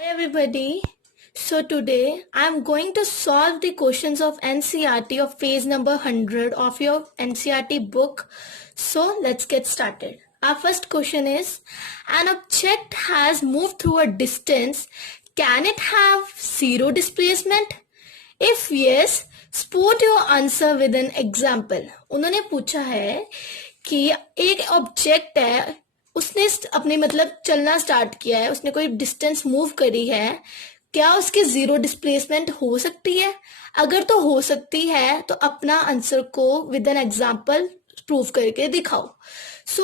Hi everybody. So today I'm going to solve the questions of NCERT of page number 100 of your NCERT book. So let's get started. Our first question is, an object has moved through a distance. Can it have zero displacement? If yes, support your answer with an example. उन्होंने पूछा है कि एक object है, उसने अपने मतलब चलना स्टार्ट किया है, उसने कोई डिस्टेंस मूव करी है, क्या उसकी जीरो डिस्प्लेसमेंट हो सकती है? अगर तो हो सकती है तो अपना आंसर को विद एन एग्जांपल प्रूव करके दिखाओ।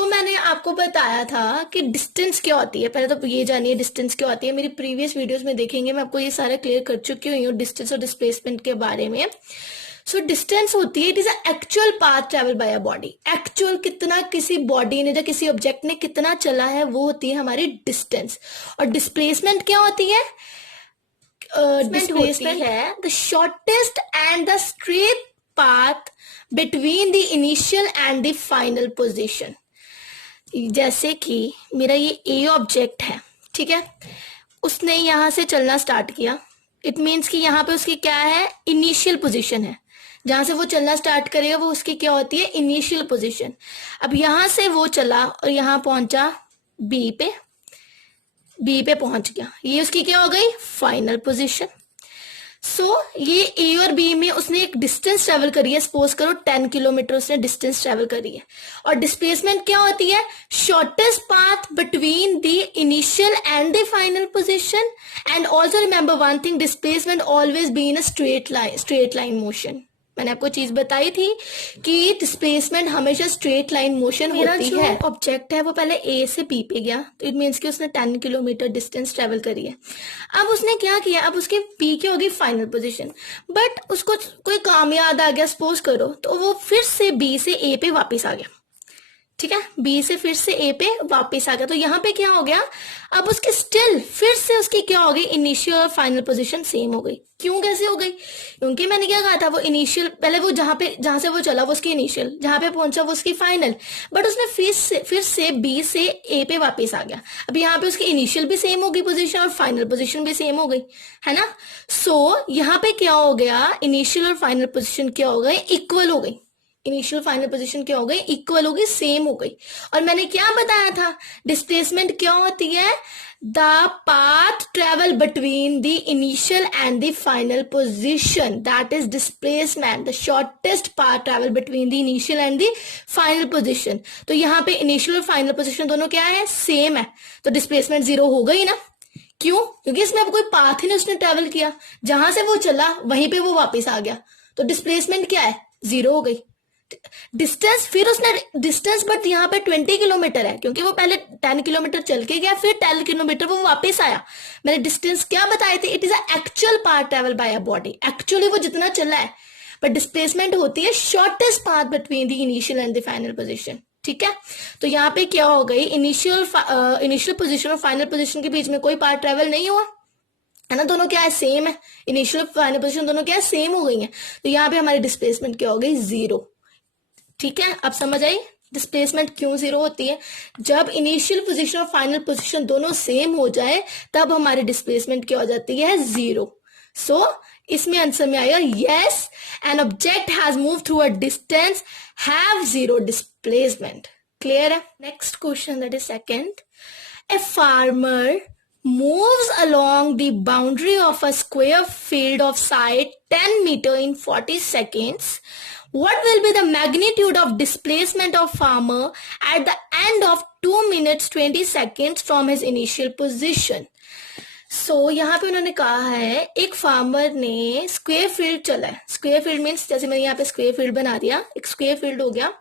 मैंने आपको बताया था कि डिस्टेंस क्या होती है। पहले तो ये जानिए डिस्टेंस क्या होती है। मेरी प्रीवियस वीडियोस में देखेंगे, मैं आपको ये सारा क्लियर कर चुकी हुई हूँ डिस्टेंस और डिस्प्लेसमेंट के बारे में। डिस्टेंस होती है, it is actual path travel by a body. Actual कितना किसी बॉडी ने या किसी ऑब्जेक्ट ने कितना चला है वो होती है हमारी डिस्टेंस। और डिस्प्लेसमेंट क्या होती है? डिस्प्लेसमेंट है the shortest and the straight path between the initial and the final position. जैसे कि मेरा ये ए ऑब्जेक्ट है, ठीक है, उसने यहां से चलना स्टार्ट किया। इट मीन्स कि यहाँ पे उसकी क्या है? इनिशियल पोजीशन है। जहां से वो चलना स्टार्ट करेगा वो उसकी क्या होती है? Initial position. अब यहां से वो चला और यहां पहुंचा बी पे पहुंच गया, ये उसकी क्या हो गई? Final position. ये ए और बी में उसने एक डिस्टेंस ट्रेवल करी है, सपोज करो 10 किलोमीटर उसने डिस्टेंस ट्रेवल करी है। और डिस्प्लेसमेंट क्या होती है? Shortest path between the initial and the final position. And also remember one thing, displacement always be in a straight line motion. मैंने आपको चीज बताई थी कि डिस्प्लेसमेंट हमेशा स्ट्रेट लाइन मोशन होती है। ऑब्जेक्ट है वो पहले ए से बी पे गया, तो इट मीन्स कि उसने 10 किलोमीटर डिस्टेंस ट्रेवल करी है। अब उसने क्या किया? अब उसके पी की होगी फाइनल पोजीशन, बट उसको कोई काम याद आ गया सपोज करो, तो वो फिर से बी से ए पे वापस आ गया। ठीक है, बी से फिर से ए पे वापस आ गया। तो यहाँ पे क्या हो गया? अब उसकी स्टिल फिर से उसकी क्या हो गई? इनिशियल और फाइनल पोजीशन सेम हो गई। क्यों, कैसे हो गई? क्योंकि मैंने क्या कहा था, वो इनिशियल पहले वो जहां से वो चला वो उसकी इनिशियल, जहां पे पहुंचा वो उसकी फाइनल, बट उसने फिर से बी से ए पे वापस आ गया। अब यहाँ पे उसकी इनिशियल भी सेम हो गई पोजीशन और फाइनल पोजीशन भी सेम हो गई, है ना। यहाँ पे क्या हो गया? इनिशियल और फाइनल पोजिशन क्या हो गई? इक्वल हो गई। इनिशियल फाइनल पोजीशन क्या हो गई? इक्वल हो गई, सेम हो गई। और मैंने क्या बताया था? डिस्प्लेसमेंट क्या होती है? The path travel between the initial and the final position, that is displacement. The shortest path travel between the initial and the final position. तो यहाँ पे इनिशियल और फाइनल पोजीशन दोनों क्या है? सेम है, तो डिस्प्लेसमेंट जीरो हो गई ना। क्यों? क्योंकि इसमें अब कोई पाथ ही नहीं उसने ट्रेवल किया, जहां से वो चला वहीं पे वो वापस आ गया, तो डिस्प्लेसमेंट क्या है? जीरो हो गई। डिस्टेंस फिर उसने डिस्टेंस बट यहाँ पे 20 किलोमीटर है, क्योंकि वो पहले 10 किलोमीटर चल के गया, फिर 10 किलोमीटर वो वापस आया। मैंने डिस्टेंस क्या बताए थे? It is actual path travel by a body. Actually वो जितना चला है, बट डिस्प्लेसमेंट होती है shortest path between the initial and the final position. ठीक है, तो यहाँ पे क्या हो गई? इनिशियल पोजीशन और फाइनल पोजीशन के बीच में कोई पाथ ट्रेवल नहीं हुआ, है ना। दोनों क्या है? सेम है। इनिशियल और फाइनल पोजीशन दोनों क्या है? सेम हो गई है। तो यहाँ पे हमारी डिस्प्लेसमेंट क्या हो गई? जीरो। ठीक है, अब समझ आई डिस्प्लेसमेंट क्यों जीरो होती है? जब इनिशियल पोजीशन और फाइनल पोजीशन दोनों सेम हो जाए तब हमारी डिस्प्लेसमेंट क्या हो जाती है? जीरो। इसमें आंसर में आएगा yes, an object has move through a distance have zero displacement. Clear है? Next question, that is second. A farmer moves along the boundary of a square field of side 10 meter in 40 seconds. What will be the magnitude of displacement of farmer at the end of 2 minutes 20 seconds from his initial position? यहाँ पे उन्होंने कहा है एक farmer ने square field चला है। Square field means जैसे मैंने यहाँ पे स्क्वायर फील्ड बना दिया, एक स्क्वायर फील्ड हो गया।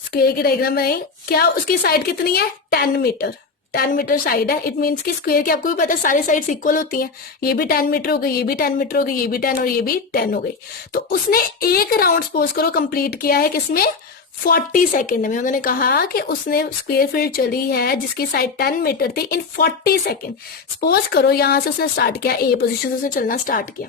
स्क्वायर की डायग्राम में क्या उसकी साइड कितनी है? 10 मीटर। 10 मीटर साइड है। इट मीन्स कि स्क्वायर की आपको भी पता है सारी साइड्स इक्वल होती हैं। ये भी 10 मीटर हो गई, ये भी 10 मीटर हो गई, ये भी 10 और ये भी 10 हो गई। तो उसने एक राउंड सपोज करो कंप्लीट किया है किसमें? 40 सेकेंड में। उन्होंने कहा कि उसने स्क्वायर फील्ड चली है जिसकी साइड 10 मीटर थी इन 40 सेकेंड। सपोज करो यहां से उसने स्टार्ट किया, ए पोजिशन से उसने चलना स्टार्ट किया,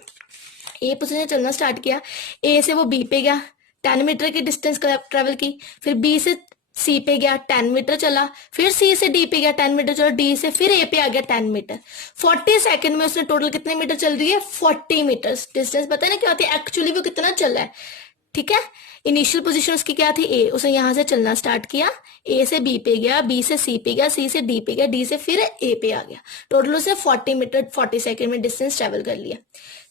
ए पोजिशन चलना स्टार्ट किया, ए से वो बी पे गया, 10 मीटर की डिस्टेंस ट्रेवल की, फिर बी से सी पे गया 10 मीटर चला, फिर सी से डी पे गया 10 मीटर चला, डी से फिर ए पे आ गया 10 मीटर। 40 सेकंड में उसने टोटल कितने मीटर चल रही है? 40 मीटर। डिस्टेंस पता है ना क्या होती है एक्चुअली, वो कितना चल रहा है। ठीक है, इनिशियल पोजीशन उसकी क्या थी? ए। उसने यहां से चलना स्टार्ट किया, ए से बी पे गया, बी से सी पे गया, सी से डी पे गया, डी से फिर ए पे आ गया। टोटल उसने 40 मीटर 40 सेकंड में डिस्टेंस ट्रेवल कर लिया।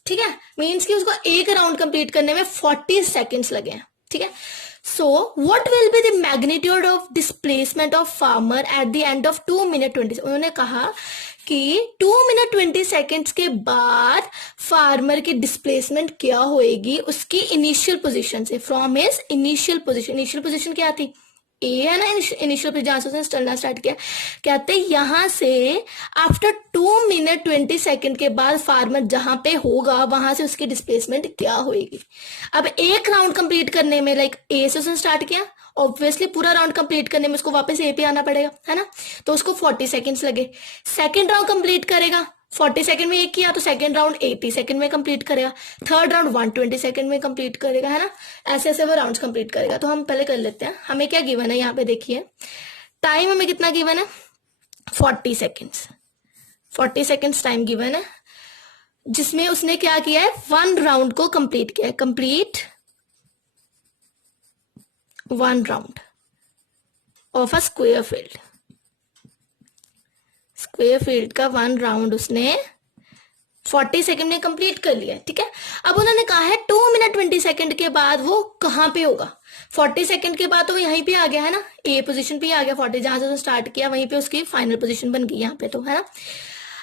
ठीक है, मीन्स कि उसको एक राउंड कंप्लीट करने में 40 सेकेंड्स लगे हैं। ठीक है, so what will be the magnitude of displacement of farmer at the end of 2 minute 20। उन्होंने कहा कि 2 मिनट 20 सेकेंड्स के बाद फार्मर की डिस्प्लेसमेंट क्या होएगी उसकी इनिशियल पोजीशन से, from his initial position. Initial position क्या थी? ए है ना, इनिशियल जहां से उसने चलना स्टार्ट किया। कहते हैं यहां से आफ्टर 2 मिनट 20 सेकेंड के बाद फार्मर जहां पे होगा वहां से उसकी डिस्प्लेसमेंट क्या होगी। अब एक राउंड कंप्लीट करने में लाइक ए से उसने स्टार्ट किया, ऑब्वियसली पूरा राउंड कंप्लीट करने में उसको वापस ए पे आना पड़ेगा, है ना, तो उसको 40 सेकेंड्स लगे। सेकेंड राउंड कंप्लीट करेगा, 40 सेकंड में एक किया तो सेकंड राउंड 80 सेकंड में कंप्लीट करेगा, थर्ड राउंड 120 सेकंड में कंप्लीट करेगा, है ना, ऐसे ऐसे वो राउंड्स कंप्लीट करेगा। तो हम पहले कर लेते हैं, हमें क्या गिवन है यहाँ पे देखिए, टाइम हमें कितना गिवन है? 40 सेकेंड्स। 40 सेकेंड्स टाइम गिवन है, जिसमें उसने क्या किया है? 1 राउंड को कंप्लीट किया है। Complete 1 round of a square field. Square field का 1 राउंड उसने 40 सेकंड में कंप्लीट कर लिया। ठीक है, अब उन्होंने कहा है 2 मिनट 20 सेकंड के बाद वो कहां पे होगा? 40 सेकंड के बाद तो वो यहीं पे आ गया, है ना, ए पोजीशन पे आ गया। 40 जहां से स्टार्ट किया वहीं पे उसकी फाइनल पोजीशन बन गई यहाँ पे, तो है ना।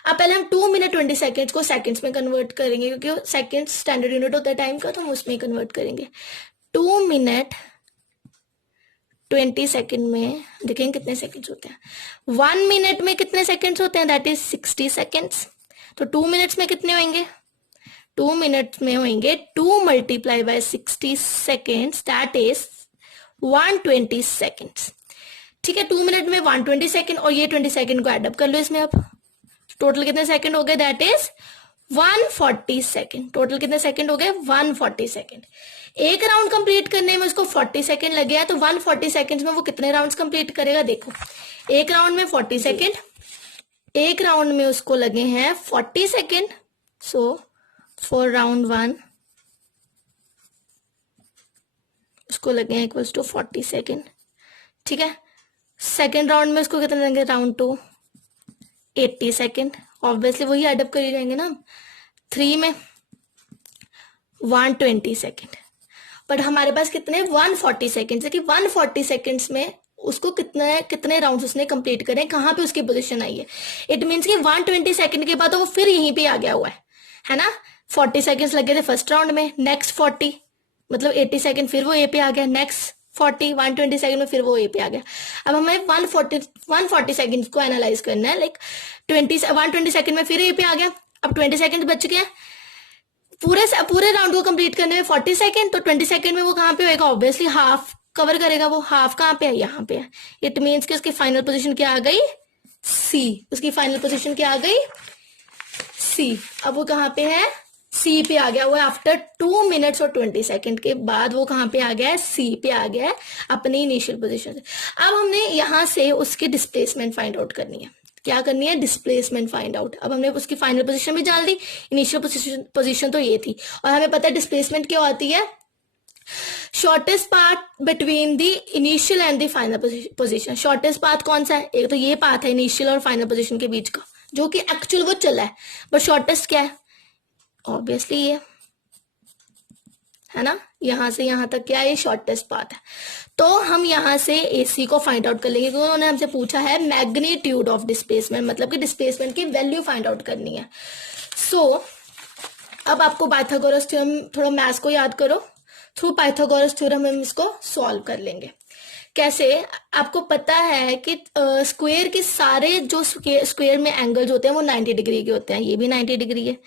अब पहले हम 2 मिनट 20 सेकंड को सेकंड्स में कन्वर्ट करेंगे, क्योंकि सेकंड स्टैंडर्ड यूनिट होता है टाइम का, तो हम उसमें कन्वर्ट करेंगे। 2 मिनट 20 सेकंड में देखेंगे कितने सेकंड्स होते हैं। 1 मिनट में कितने सेकंड्स होते हैं? That is 60 seconds. तो 2 मिनट्स में कितने होंगे? 2 मिनट्स में होंगे 2 multiply bye 60 seconds, that is 120 seconds. ठीक है, 2 मिनट में 120 सेकंड और ये 20 सेकंड को एडअप कर लो इसमें। अब टोटल कितने सेकंड हो गए? That is 140 second. टोटल कितने सेकंड हो गए? 140 सेकंड। एक राउंड कंप्लीट करने में उसको 40 सेकंड लगे हैं, तो 140 सेकंड्स में वो कितने राउंड्स कंप्लीट करेगा? देखो, एक राउंड में 40 सेकंड, एक राउंड में उसको लगे हैं 40 सेकंड। सो फॉर राउंड 1 उसको लगे हैं इक्वल्स टू 40 सेकंड। ठीक है, सेकंड राउंड में उसको कितने लगेंगे? Round 2 80 second. ऑब्वियसली वही एडअप कर ही रहेंगे ना। 3 में 120 सेकंड, बट हमारे पास कितने? 140 सेकंड है कि 140 सेकंड्स में उसको कितने राउंड्स उसने कंप्लीट करे, कहां पे उसकी पोजीशन आई है। इट मींस कि 120 सेकंड के बाद तो वो फिर यहीं पे आ गया हुआ है ना। 40 सेकंड्स लगे थे फर्स्ट राउंड में, नेक्स्ट 40 मतलब 80 सेकंड फिर वो ए पे आ गया, नेक्स्ट 40 120 सेकंड में फिर वो ए पे आ गया। अब हमें 140 सेकंड को एनालाइज करना है, लाइक 120 सेकंड में फिर ए पे आ गया। अब 20 सेकंड बच गया पूरे राउंड को कंप्लीट करने में 40 सेकंड, तो 20 सेकंड में वो कहां पे होएगा? ऑब्वियसली हाफ कवर करेगा। वो हाफ कहां पे है? यहाँ पे है। इट मीन्स कि उसकी फाइनल पोजीशन क्या आ गई? सी। उसकी फाइनल पोजीशन क्या आ गई? सी। अब वो कहां पे है? सी पे आ गया हुआ है। आफ्टर 2 मिनट्स और 20 सेकंड के बाद वो कहां पे आ गया है? सी पे आ गया है अपनी इनिशियल पोजीशन से। अब हमने यहां से उसकी डिस्प्लेसमेंट फाइंड आउट करनी है। क्या करनी है? Displacement find out. अब हमने उसकी फाइनल पोजीशन भी जान ली, इनिशियल पोजीशन तो ये थी, और हमें पता है डिस्प्लेसमेंट क्या होती है? Shortest path between the initial and the final position. Shortest path कौन सा है? एक तो ये पाथ है इनिशियल और फाइनल पोजीशन के बीच का, जो कि एक्चुअल वो चला है, बट शॉर्टेस्ट क्या है? ऑब्वियसली ये है ना, यहां से यहां तक क्या है? ये शॉर्टेस्ट पाथ है। तो हम यहां से एसी को फाइंड आउट कर लेंगे, क्योंकि उन्होंने हमसे पूछा है मैग्नीट्यूड ऑफ डिस्प्लेसमेंट, मतलब कि डिस्प्लेसमेंट की वैल्यू फाइंड आउट करनी है। सो अब आपको पाइथागोरस थ्योरम, थोड़ा मैथ्स को याद करो, थ्रू पाइथागोरस थ्योरम हम इसको सॉल्व कर लेंगे। कैसे? आपको पता है कि स्क्वायर के सारे जो स्क्वायर में एंगल्स होते हैं वो 90 डिग्री के होते हैं। ये भी 90 डिग्री है,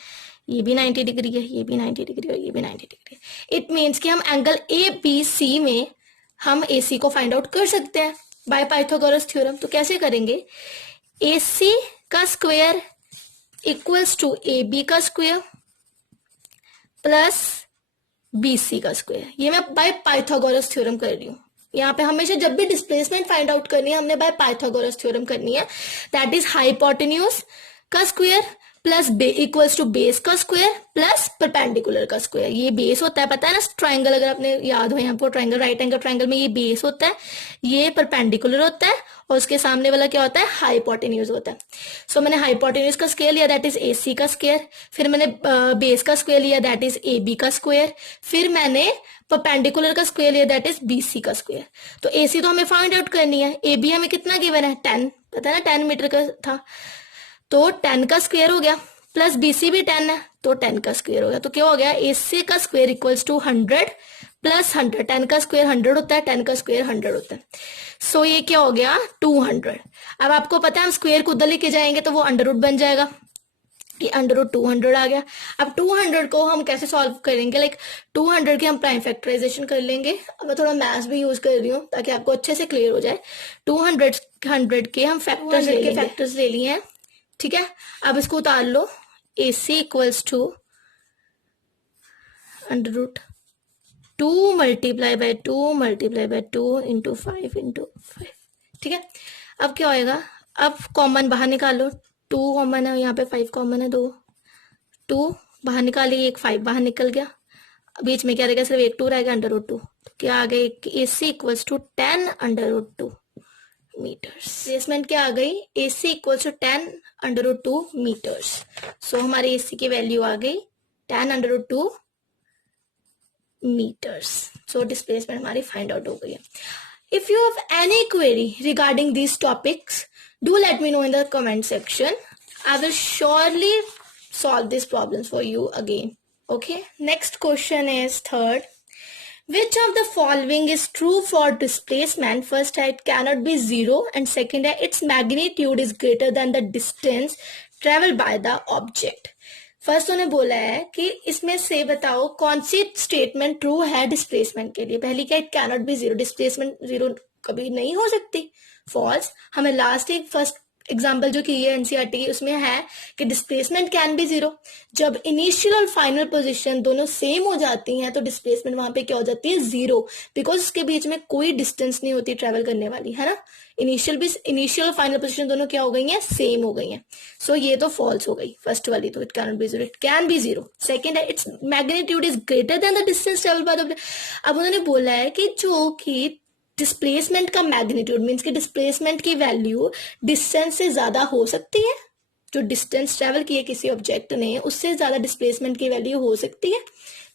ये भी 90 डिग्री है, ये भी 90 डिग्री है और ये भी 90 डिग्री है। इट मीन्स कि हम एंगल ए बी सी में हम ए सी को फाइंड आउट कर सकते हैं बाय पाइथागोरस थ्योरम। तो कैसे करेंगे? ए सी का square equals to A B का स्क्वायर प्लस बी सी का स्क्वायर। ये मैं बाय पाइथागोरस थ्योरम कर रही हूं। यहाँ पे हमेशा जब भी डिस्प्लेसमेंट फाइंड आउट करनी है हमने बाय पाइथागोरस थ्योरम करनी है, दैट इज हाइपोटेन्यूज का square plus equals to base का स्क्वायर प्लस परपेंडिकुलर का स्क्वायर। ये बेस होता है, पता है ना, ट्राइंगल अगर आपने याद हो यहाँ पर ट्राइंगल, राइट एंगल ट्राइंगल में ये बेस होता है, ये परपेंडिकुलर होता है और उसके सामने वाला क्या होता है, हाइपोटेन्यूज होता है। सो मैंने हाइपोटेन्यूज का स्क्वायर लिया, दैट इज AC का स्क्वायर, फिर मैंने बेस का स्क्वायर लिया, दैट इज AB का स्क्वायर, फिर मैंने परपेंडिकुलर का स्क्वायर लिया, दैट इज BC का स्क्वायर। तो AC तो हमें फाइंड आउट करनी है, AB हमें कितना गिवन है 10, पता है ना 10 मीटर का था, तो 10 का स्क्वायर हो गया, प्लस BC भी 10 है तो 10 का स्क्वायर हो गया। तो क्या हो गया, AC का स्क्वायर इक्वल्स टू 100 प्लस 100, 10 का स्क्वायर 100 होता है, 10 का स्क्वायर 100 होता है। सो ये क्या हो गया 200। अब आपको पता है हम स्क्वायर को उधर लेके जाएंगे तो वो अंडर रूट बन जाएगा, ये अंडर रूट 200 आ गया। अब 200 को हम कैसे सॉल्व करेंगे, लाइक 200 की हम प्राइम फैक्टराइजेशन कर लेंगे। अब मैं थोड़ा मैथ्स भी यूज कर रही हूँ ताकि आपको अच्छे से क्लियर हो जाए। 200 के हम फैक्टर्स ले लिए हैं, ठीक है। अब इसको उतार लो, AC equals to under root 2 multiply by 2 into 5, ठीक है। अब क्या होएगा, अब कॉमन बाहर निकालो, 2 कॉमन है यहाँ पे, 5 कॉमन है, 2 बाहर निकालिए, एक 5 बाहर निकल गया, बीच में क्या रहेगा, सिर्फ एक 2 रहेगा, अंडर रूट 2। तो क्या आ गया, AC equals to 10 under root 2 metres. Placement क्या आ गई, AC equals to 10 under root 2 metres. So हमारी AC की वैल्यू आ गई 10 under root 2 metres. So displacement हमारी फाइंड आउट हो गई है। If you have any query regarding these topics, do let me know in the comment section. I will surely solve these problems for you again. Okay, next question is third. Which of the following is true for displacement? First है, it cannot be zero, and second है, its magnitude is greater than the distance traveled by the object. First उन्होंने बोला है कि इसमें से बताओ कौन सी स्टेटमेंट ट्रू है डिस्प्लेसमेंट के लिए। पहली क्या, it cannot be zero, displacement zero कभी नहीं हो सकती, फॉल्स। हमें लास्ट एक फर्स्ट एग्जाम्पल जो की है एनसीईआरटी की, उसमें है कि डिस्प्लेसमेंट कैन बी जीरो। जब इनिशियल और फाइनल पोजीशन दोनों सेम हो जाती हैं तो डिस्प्लेसमेंट वहां पे क्या हो जाती है, जीरो, बिकॉज उसके बीच में कोई डिस्टेंस नहीं होती ट्रेवल करने वाली, है ना। इनिशियल और फाइनल पोजीशन दोनों क्या हो गई हैं, सेम हो गई हैं। सो ये तो फॉल्स हो गई फर्स्ट वाली, तो it can be zero, it can be zero. Second है, its magnitude is greater than the distance travel by the. अब उन्होंने बोला है कि जो कि डिस्प्लेसमेंट का मैग्नीट्यूड मीन्स कि डिस्प्लेसमेंट की वैल्यू डिस्टेंस से ज्यादा हो सकती है, जो डिस्टेंस ट्रेवल किए किसी ऑब्जेक्ट ने उससे ज्यादा डिस्प्लेसमेंट की वैल्यू हो सकती है।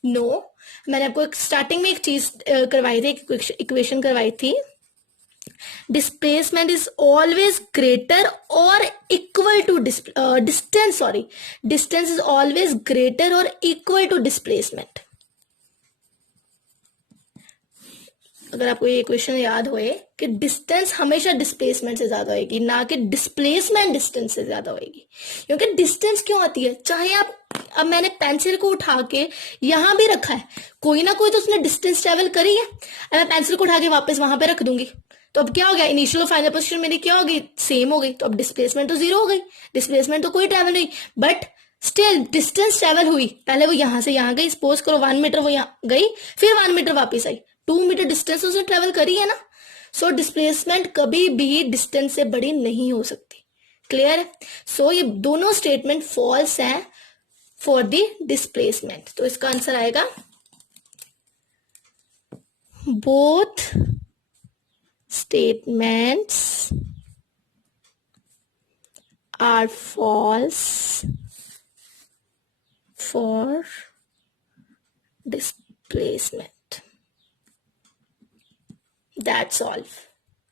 नो, मैंने आपको स्टार्टिंग में एक चीज करवाई थी, इक्वेशन करवाई थी, डिस्प्लेसमेंट इज ऑलवेज ग्रेटर और equal to distance is always greater और इक्वल टू डिस्प्लेसमेंट। अगर आपको ये इक्वेशन याद होए कि डिस्टेंस हमेशा डिस्प्लेसमेंट से ज्यादा होगी, ना कि डिस्प्लेसमेंट डिस्टेंस से ज्यादा होगी। क्योंकि डिस्टेंस क्यों आती है, चाहे आप, अब मैंने पेंसिल को उठा के यहां भी रखा है, कोई ना कोई तो उसने डिस्टेंस ट्रेवल करी है। अब मैं पेंसिल को उठा के वापस वहां पे रख दूंगी तो अब क्या हो गया, इनिशियल और फाइनल पोजीशन मेरी क्या हो गई, सेम हो गई, तो अब डिस्प्लेसमेंट तो जीरो हो गई, डिस्प्लेसमेंट तो कोई ट्रेवल नहीं, बट स्टिल डिस्टेंस ट्रेवल हुई। पहले वो यहां से यहां गई, सपोज करो 1 मीटर वो यहां गई, फिर 1 मीटर वापस आई, 2 मीटर डिस्टेंस उसने ट्रेवल करी है ना। सो डिस्प्लेसमेंट कभी भी डिस्टेंस से बड़ी नहीं हो सकती, क्लियर है। सो ये दोनों स्टेटमेंट फॉल्स हैं फॉर द डिस्प्लेसमेंट। तो इसका आंसर आएगा both statements are false for displacement. That's all.